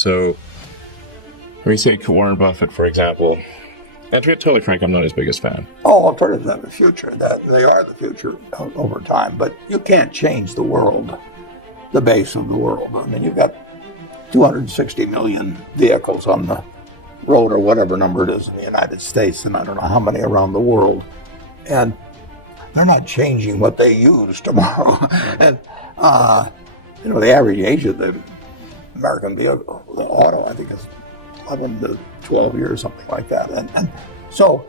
So, I mean, say Warren Buffett, for example, and to be totally frank, I'm not his biggest fan. All alternatives have a future. That they are the future over time, but you can't change the world, the base of the world. I mean, you've got 260 million vehicles on the road, or whatever number it is in the United States, and I don't know how many around the world, and they're not changing what they use tomorrow. And the average age of the American vehicle, the auto, I think is 11 to 12 years, something like that. And so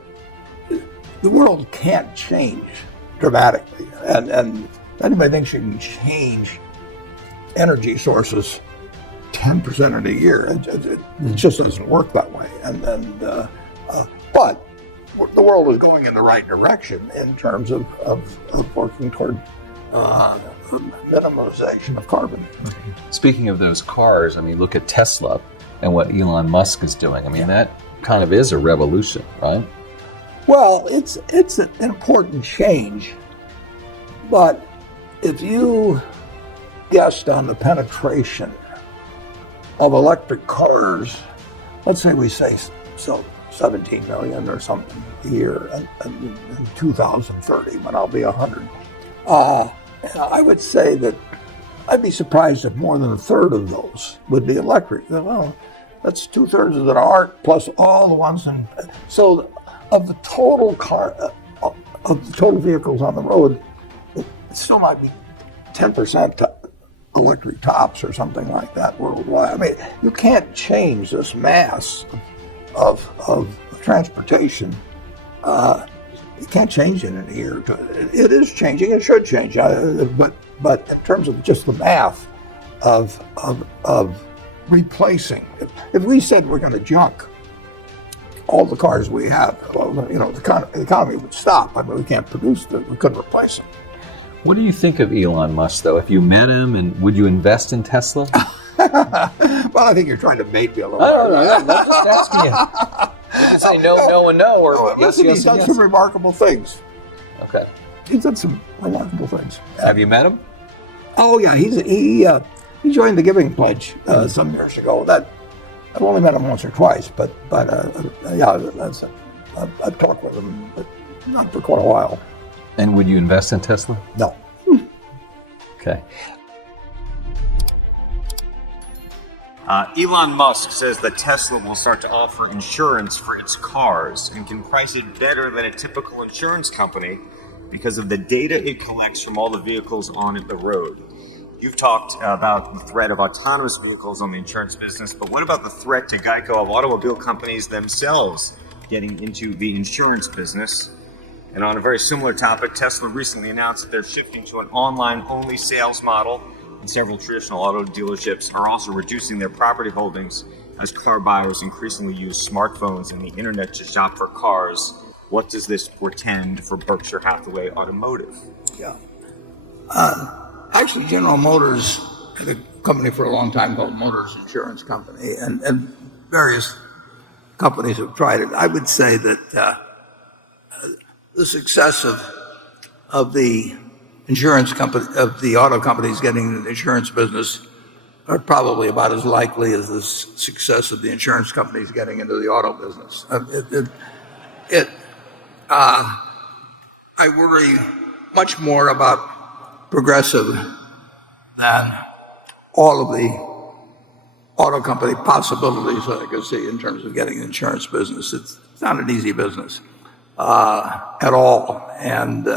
the world can't change dramatically. And anybody thinks you can change energy sources 10% in a year, it just doesn't work that way. But the world is going in the right direction in terms of working toward minimization of carbon. Speaking of those cars, I mean, look at Tesla and what Elon Musk is doing. I mean, that kind of is a revolution, right? Well, it's an important change, but if you guessed on the penetration of electric cars, let's say we say so 17 million or something a year, and in 2030, when I'll be 100, I would say that I'd be surprised if more than a third of those would be electric. Well, that's 2/3 that aren't, plus all the ones so of the total vehicles on the road, it still might be 10% electric tops or something like that worldwide. I mean, you can't change this mass of transportation. You can't change it in a year or two. It is changing. It should change. But in terms of just the math of replacing, if we said we're going to junk all the cars we have, the economy would stop. I mean, we can't produce them. We couldn't replace them. What do you think of Elon Musk, though? If you met him, and would you invest in Tesla? Well, I think you're trying to bait me a little bit. I'm just asking you. You can say no, and no, or yes, listen, yes, he's done yes. some remarkable things. Okay. He's done some remarkable things. Have you met him? Oh yeah, he joined the Giving Pledge some years ago. I've only met him once or twice, but yeah, that's it. I've talked with him, but not for quite a while. And would you invest in Tesla? No. Okay. Elon Musk says that Tesla will start to offer insurance for its cars and can price it better than a typical insurance company because of the data it collects from all the vehicles on the road. You've talked about the threat of autonomous vehicles on the insurance business, but what about the threat to Geico of automobile companies themselves getting into the insurance business? And on a very similar topic, Tesla recently announced that they're shifting to an online-only sales model, and several traditional auto dealerships are also reducing their property holdings as car buyers increasingly use smartphones and the internet to shop for cars. What does this portend for Berkshire Hathaway Automotive? Yeah. Actually, General Motors had a company for a long time called Motors Insurance Company, and various companies have tried it. I would say that the success of the insurance company, of the auto companies getting into the insurance business, are probably about as likely as the success of the insurance companies getting into the auto business. I worry much more about Progressive than all of the auto company possibilities that I could see in terms of getting an insurance business. It's not an easy business at all. And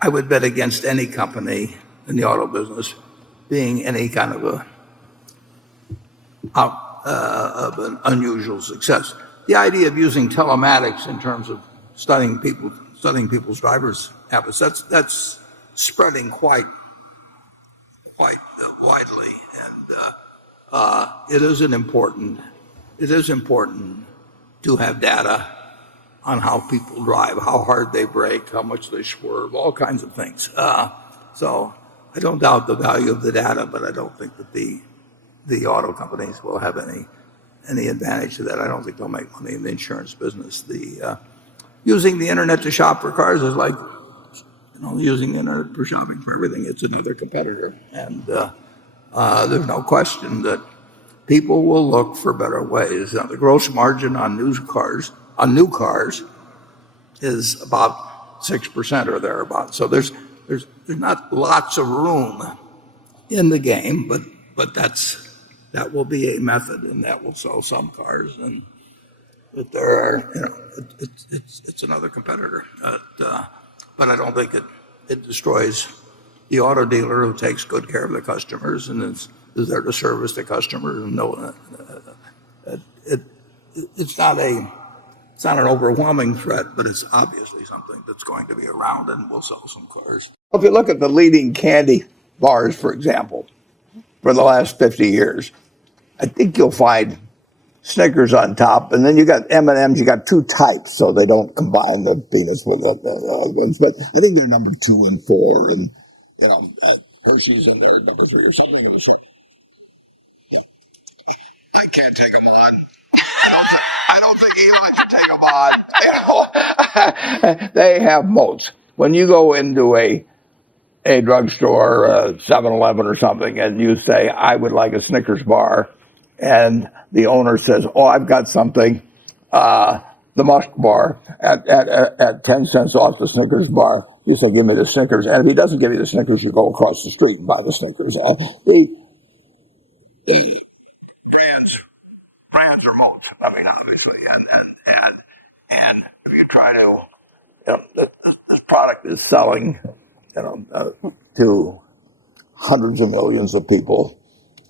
I would bet against any company in the auto business being any kind of an unusual success. The idea of using telematics in terms of studying people's driver's habits, that's spreading quite widely, and it is important to have data on how people drive, how hard they brake, how much they swerve, all kinds of things. So I don't doubt the value of the data, but I don't think that the auto companies will have any advantage to that. I don't think they'll make money in the insurance business. Using the internet to shop for cars is like using the internet for shopping for everything. It's another competitor, and there's no question that people will look for better ways. Now, the gross margin on new cars is about 6% or thereabouts. So there's not lots of room in the game, but that will be a method, and that will sell some cars. And if there are, it's another competitor. But I don't think it destroys the auto dealer who takes good care of the customers and is there to service the customers. And it's not an overwhelming threat, but it's obviously something that's going to be around and will sell some cars. If you look at the leading candy bars, for example, for the last 50 years, I think you'll find Snickers on top, and then you got M&Ms. You got two types, so they don't combine the peanuts with the other ones. But I think they're number 2 and 4, and Hershey's in there number 3 or something of the sort. Yeah, I can't take them on. I don't think Elon can take them on. They have moats. When you go into a drugstore, 7-Eleven or something, and you say, I would like a Snickers bar, and the owner says, oh, I've got something, the musk bar at 10 cents off the Snickers bar. You say, give me the Snickers. And if he doesn't give you the Snickers, you go across the street and buy the Snickers. The brands are moats. I mean, obviously, and if you try to, this product is selling, to hundreds of millions of people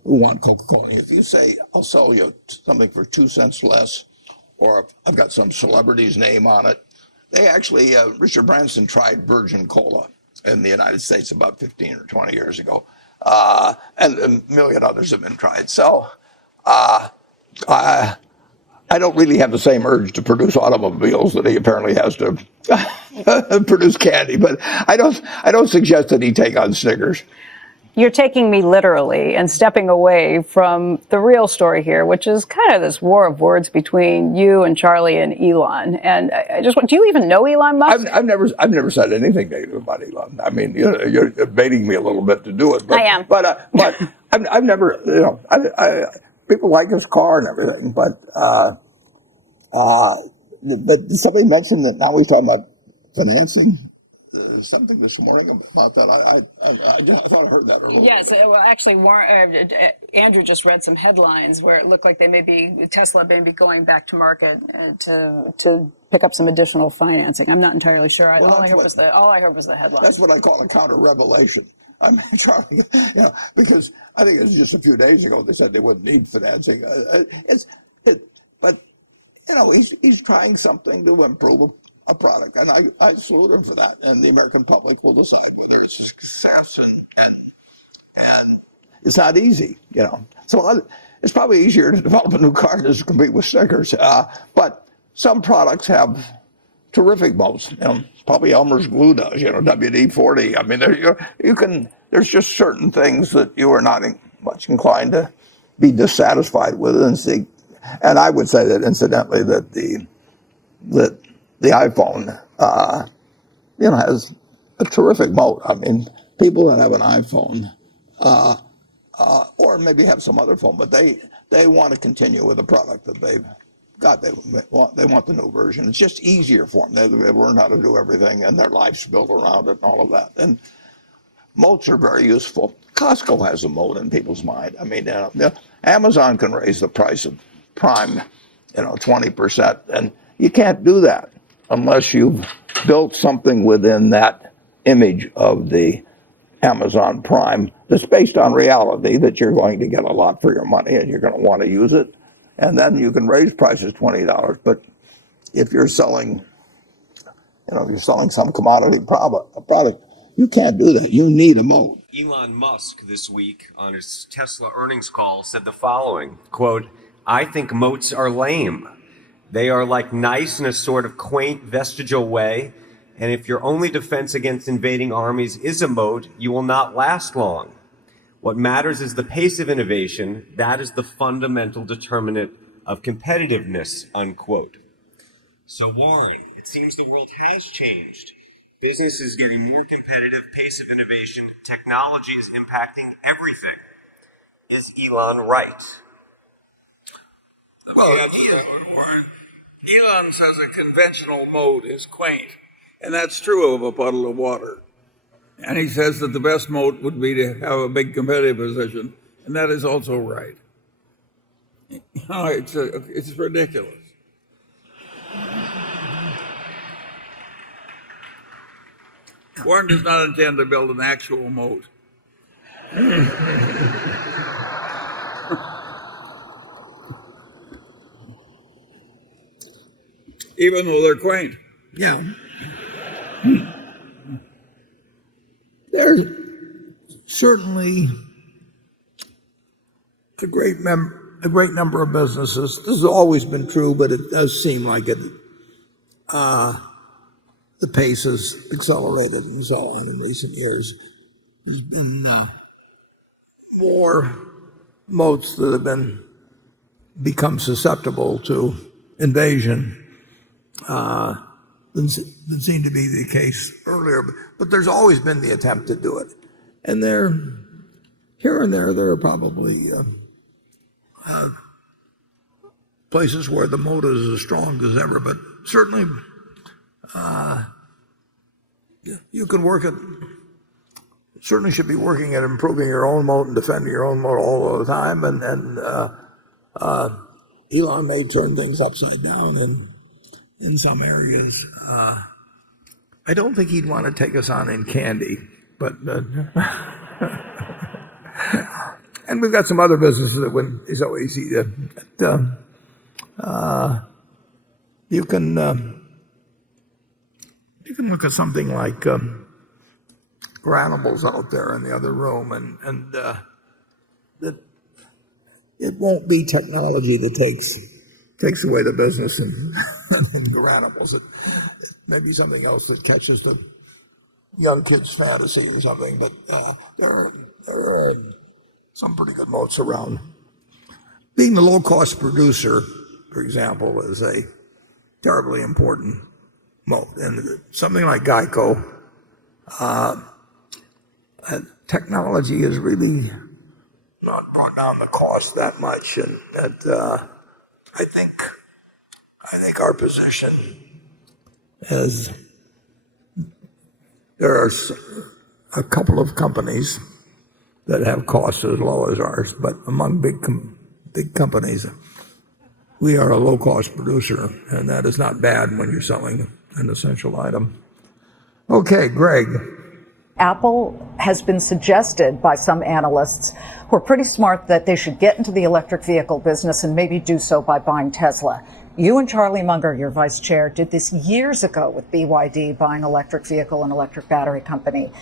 who want Coca-Cola. If you say, I'll sell you something for 2 cents less, or I've got some celebrity's name on it. They actually, Richard Branson tried Virgin Cola in the United States about 15 or 20 years ago. And a million others have been tried. So I don't really have the same urge to produce automobiles that he apparently has to produce candy. But I don't suggest that he take on Snickers. You're taking me literally and stepping away from the real story here, which is kind of this war of words between you and Charlie and Elon. And I just want, do you even know Elon Musk? I've never said anything negative about Elon. I mean, you're baiting me a little bit to do it. But, I am. But I've never, people like his car and everything. But somebody mentioned that now he's talking about financing. Something this morning about that. I thought I heard that earlier. Yes, well, actually, Andrew just read some headlines where it looked like Tesla may be going back to market to pick up some additional financing. I'm not entirely sure. All I heard was the headline. That's what I call a counter revelation. I mean, Charlie, because I think it was just a few days ago they said they wouldn't need financing. But he's trying something to improve a product, and I salute him for that. And the American public will decide whether it's a success, and it's not easy, So it's probably easier to develop a new car than to compete with Snickers. But some products have terrific moats. Probably Elmer's glue does. WD-40. I mean, there's just certain things that you are not much inclined to be dissatisfied with and seek. And I would say that, incidentally, that the iPhone, has a terrific moat. I mean, people that have an iPhone, or maybe have some other phone, but they want to continue with the product that they've got. They want the new version. It's just easier for them. They learn how to do everything, and their life's built around it and all of that. And moats are very useful. Costco has a moat in people's mind. I mean, Amazon can raise the price of Prime, 20%, and you can't do that unless you've built something within that image of the Amazon Prime that's based on reality, that you're going to get a lot for your money and you're going to want to use it. And then you can raise prices $20. But if you're selling, some commodity product, you can't do that. You need a moat. Elon Musk this week on his Tesla earnings call said the following, quote, I think moats are lame. They are nice in a sort of quaint, vestigial way, and if your only defense against invading armies is a moat, you will not last long. What matters is the pace of innovation. That is the fundamental determinant of competitiveness, unquote. So Warren, it seems the world has changed. Business is getting more competitive, pace of innovation, technology is impacting everything. Is Elon right? Let me answer that one, Warren. Elon says a conventional moat is quaint, and that's true of a puddle of water. And he says that the best moat would be to have a big competitive position, and that is also right. You know, it's ridiculous. Warren does not intend to build an actual moat. Even though they're quaint. Yeah. There's certainly a great number of businesses. This has always been true, but it does seem like it. The pace has accelerated and so on in recent years. There's been more moats that have become susceptible to invasion than seemed to be the case earlier. But there's always been the attempt to do it. And here and there are probably places where the moat is as strong as ever. But certainly you can certainly should be working at improving your own moat and defending your own moat all the time. And Elon may turn things upside down in some areas. I don't think he'd want to take us on in candy, but and we've got some other businesses that wouldn't be so easy. You can look at something like Granimals out there in the other room, and that it won't be technology that takes away the business in Granimals. It may be something else that catches the young kid's fantasy or something, but there are some pretty good moats around. Being the low-cost producer, for example, is a terribly important moat. And something like Geico, technology has really not brought down the cost that much, and that I think our position as there are a couple of companies that have costs as low as ours, but among big companies, we are a low-cost producer, and that is not bad when you're selling an essential item. Okay, Greg. Apple has been suggested by some analysts who are pretty smart that they should get into the electric vehicle business and maybe do so by buying Tesla. You and Charlie Munger, your vice chair, did this years ago with BYD, buying electric vehicle and electric battery company.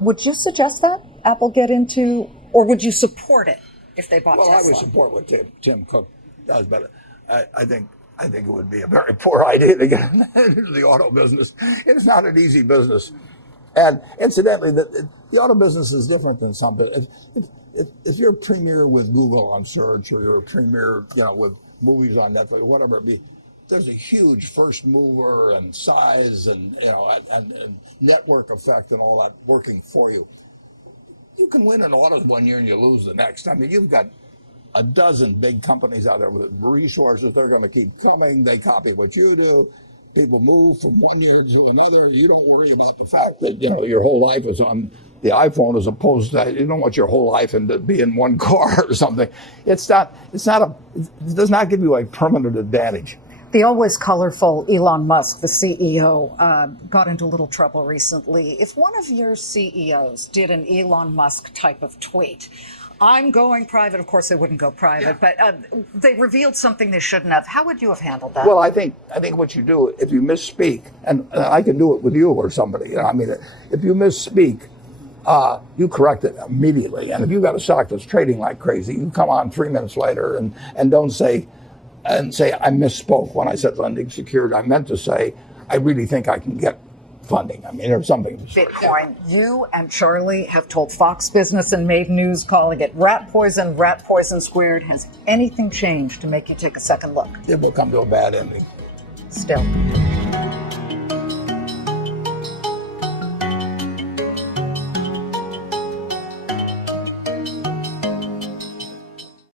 Would you suggest that Apple get into, or would you support it if they bought Tesla? Well, I would support what Tim Cook does, but I think it would be a very poor idea to get into the auto business. It's not an easy business. And incidentally, the auto business is different than some. If you're a premier with Google on search, or you're a premier, with movies on Netflix, or whatever it be, there's a huge first mover and size and and network effect and all that working for you. You can win in autos one year and you lose the next. I mean, you've got a dozen big companies out there with resources. They're going to keep coming. They copy what you do. People move from one year to another. You don't worry about the fact that your whole life is on the iPhone, as opposed to, you don't want your whole life to be in one car or something. It does not give you a permanent advantage. The always colorful Elon Musk, the CEO, got into a little trouble recently. If one of your CEOs did an Elon Musk type of tweet, I'm going private. Of course, they wouldn't go private, but they revealed something they shouldn't have. How would you have handled that? Well, I think what you do, if you misspeak, and I can do it with you or somebody. If you misspeak, you correct it immediately. And if you've got a stock that's trading like crazy, you come on 3 minutes later and don't say I misspoke when I said lending secured. I meant to say I really think I can get funding. Or something. Bitcoin. You and Charlie have told Fox Business and made news calling it rat poison squared. Has anything changed to make you take a second look? It will come to a bad ending. Still.